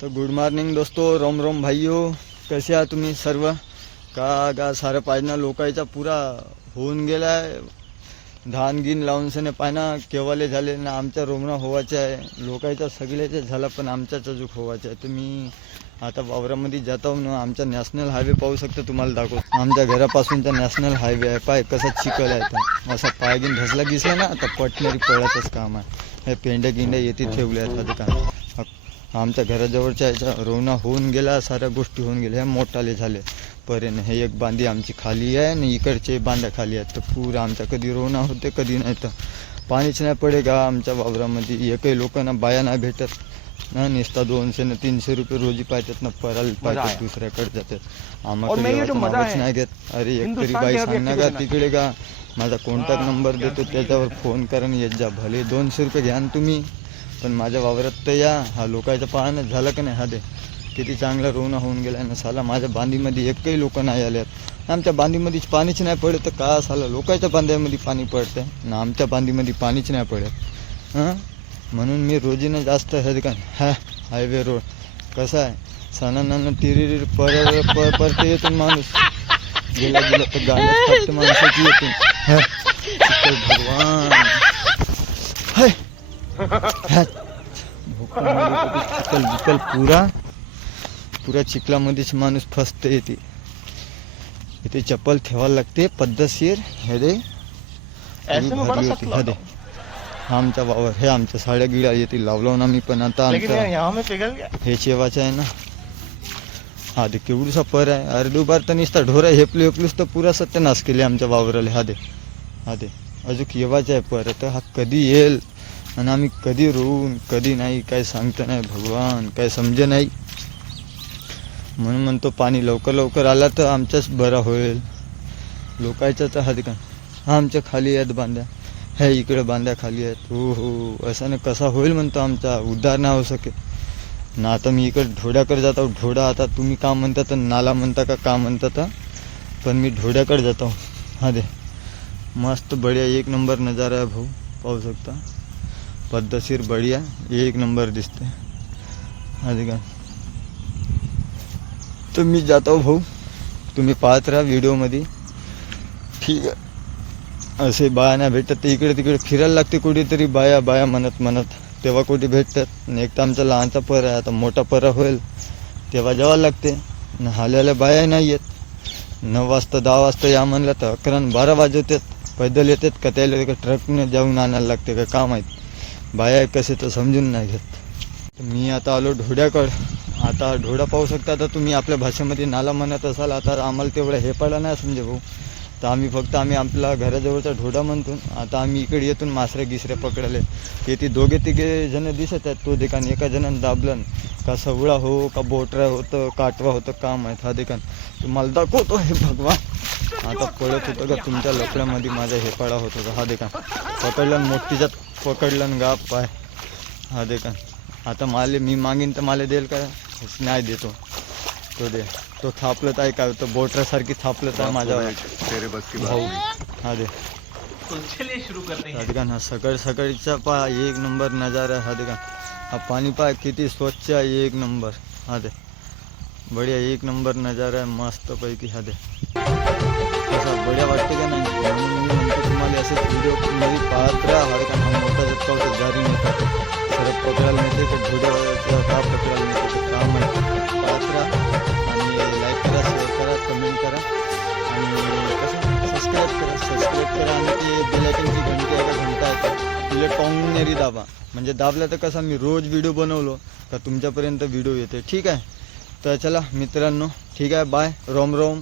तर good morning दोस्तो रोम रोम भाईयो कसे आहात तुम्ही सर्व? का का सारं पाहिजे लोकांचा पुरा होऊन गेलाय. धान गिन लावून सने पाहिना केव्हाले झाले ना आमच्या रोमना होवायचं आहे. लोकायचा सगळ्याचे झाला पण आमच्याच अजून होवायचं आहे. तुम्ही आता वावरामध्ये जाता ना आमचा नॅशनल हायवे पाहू शकतो तुम्हाला दाखव आमच्या घरापासूनचा नॅशनल हायवे आहे. पाय कसा चिखल आहे तर असा पाय गिन धसला गिसला ना आता पटणारी पळायचंच काम आहे. हे पेंड्या गिंड्या येते ठेवल्या आहेत आता काय आमच्या घराजवळच्या याच्या रोवणा होऊन गेला साऱ्या गोष्टी होऊन गेल्या. ह्या मोठाले झाले. पर्यंत हे एक बांधी आमची खाली आहे आणि इकडचे बांध्या खाली आहेत. तर पुरा आमच्या कधी रोवणा होते कधी नाही तर पाणीच नाही पडे का आमच्या वावरामध्ये. एकही लोकांना बाया नाही भेटत. ना निसता दोनशे ना तीनशे रुपये रोजी पाहतात ना परायला पाहतात दुसऱ्याकडे जातात. आम्हाला नाही घेत. अरे एक तरी हिंदुस्तान बाई सांग का तिकडे का? माझा कॉन्टॅक्ट नंबर देतो त्याच्यावर फोन करा आणि येत जा. भले दोनशे रुपये घ्या ना तुम्ही. पण माझ्या वावरात तर या. हा लोकांचं पाहणं झालं का नाही हा दे. किती चांगला रोवणं होऊन गेला ना साला. माझ्या बांधीमध्ये एकही लोक नाही आले आहेत आमच्या बांधीमध्येच पाणीच नाही पडत तर का साला? लोकांच्या बांध्यामध्ये पाणी पडतंय. ना आमच्या बांधीमध्ये पाणीच नाही पडत. हां? म्हणून मी रोजीनं जास्त हे का हा हायवे रोड. कसा आहे? सणांना टिरीर पर पर परते येतून माणूस. गेला गेला तर गाण्यात माणसाची येतून. भगवान. हाय. चिखल बिकल पुरा. पुरा चिखलामध्येच माणूस फसते येते. इथे चप्पल ठेवायला लागते. पद्धतशीर हे दे. भरली होती. हा दे. हा आमचा वावर. हे आमच्या साड्या गिड्या येतील. लावलो ना मी पण. आता आमचा हे शेवाचं आहे ना. हा दे. केवढूसा पर आहे. अरे दुबार तर नुसता ढोरा हेपली हेपलीस तर पुरा सत्यानाश केले आमच्या वावराले. हा दे. हा दे. अजून आहे. पर तर हा कधी येईल? आणि आम्ही कधी रोवून कधी नाही काय सांगता नाही भगवान काय समजे नाही. म्हणून म्हणतो पाणी लवकर लवकर आला तर आमचाच बरा होईल. लोकायचं तर हात का? हा आमच्या खाली आहेत बांध्या हे इकडे बांध्या खाली आहेत. हो हो. असं ना कसा होईल म्हणतो आमचा. उद्धार नाही होऊ शकेल. ना आता मी इकडे ढोड्याकडे जातो. ढोडा आता तुम्ही का म्हणता तर नाला म्हणता का का म्हणता तर? पण मी ढोड्याकडे जातो. हा दे. मस्त बढिया. एक नंबर नजारा आहे भाऊ. पाहू शकता. पद्धतशीर बढिया एक नंबर दिसते हा। का तर मी जातो भाऊ तुम्ही पाहत राहा व्हिडिओमध्ये ठीक आहे असे बाया नाही भेटत तर इकडे तिकडे फिरायला लागते कुठेतरी बाया बाया म्हणत म्हणत तेव्हा कुठे भेटतात आणि एक तर आमचा लहानचा पर आहे आता मोठा परा होईल तेव्हा जावं लागते आणि हाल्याला बाया नाही येत। नऊ वाजता दहा वाजता या म्हणलं तर अकरा बारा वाजवतात पैदल येतात का त्याला का ट्रकने जाऊन आणायला लागते का का माहीत बाया कसे तर समजून नाही घेत. तर मी आता आलो ढोड्याकड. आता ढोडा पाहू शकता तर तुम्ही आपल्या भाषेमध्ये नाला म्हणत असाल. आता आम्हाला तेवढं हे पडलं नाही समजे भाऊ. तर आम्ही फक्त आम्ही आपला घराजवळचा ढोडा म्हणतो. आता आम्ही इकडे येतून मासरे गिसरे पकडले ते ती दोघे तिघे जण दिसत आहेत. तो देखान एका जणानं दाबलं. का सवळा हो का बोटरा होतं काटवा होतं काम आहे. हा देखान तुम्हाला दाखवतो हे भगवान. आता पळत होतं का तुमच्या लफड्यामध्ये माझा हे पडा होत होता? हा देखान पकडलं मोठीच्यात पकडलं आणि गाप पाय. हा देखान आता माले मी मागीन तर मला देईल का? नाही देतो. तो दे. तो थापलत आहे का? तो बोटरासारखी थापलत आहे माझ्या भाऊ। हा दे. हैं हा हा सकाळ सकाळीचा पा एक नंबर नजारा आहे. हा देखा. हा पाणी पा किती स्वच्छ आहे एक नंबर. हा दे. बढिया एक नंबर नजारा आहे. मस्त पैकी हा दे. कसा बढिया वाटते का नाही? म्हणून मी म्हणतो तुम्हाला असे व्हिडिओमध्ये पाहत राहा. हर का हा मोठा झटका होता जारी नेता सरप पकडायला मिळते तर ढोड्या का पकडायला मिळते ते काम आहे. पाहत राहा आणि लाईक करा शेअर करा कमेंट करा. आणि कसं? सबस्क्राईब करा. सबस्क्राईब करा आणि ते बेलायकनची घंटी आहे का? घंटा आहे तिला टॉंगनेरी दाबा. म्हणजे दाबला तर कसा? मी रोज व्हिडिओ बनवलो का तुमच्यापर्यंत व्हिडिओ येते. ठीक आहे? तर चला मित्रांनो ठीक आहे? बाय रोम रोम.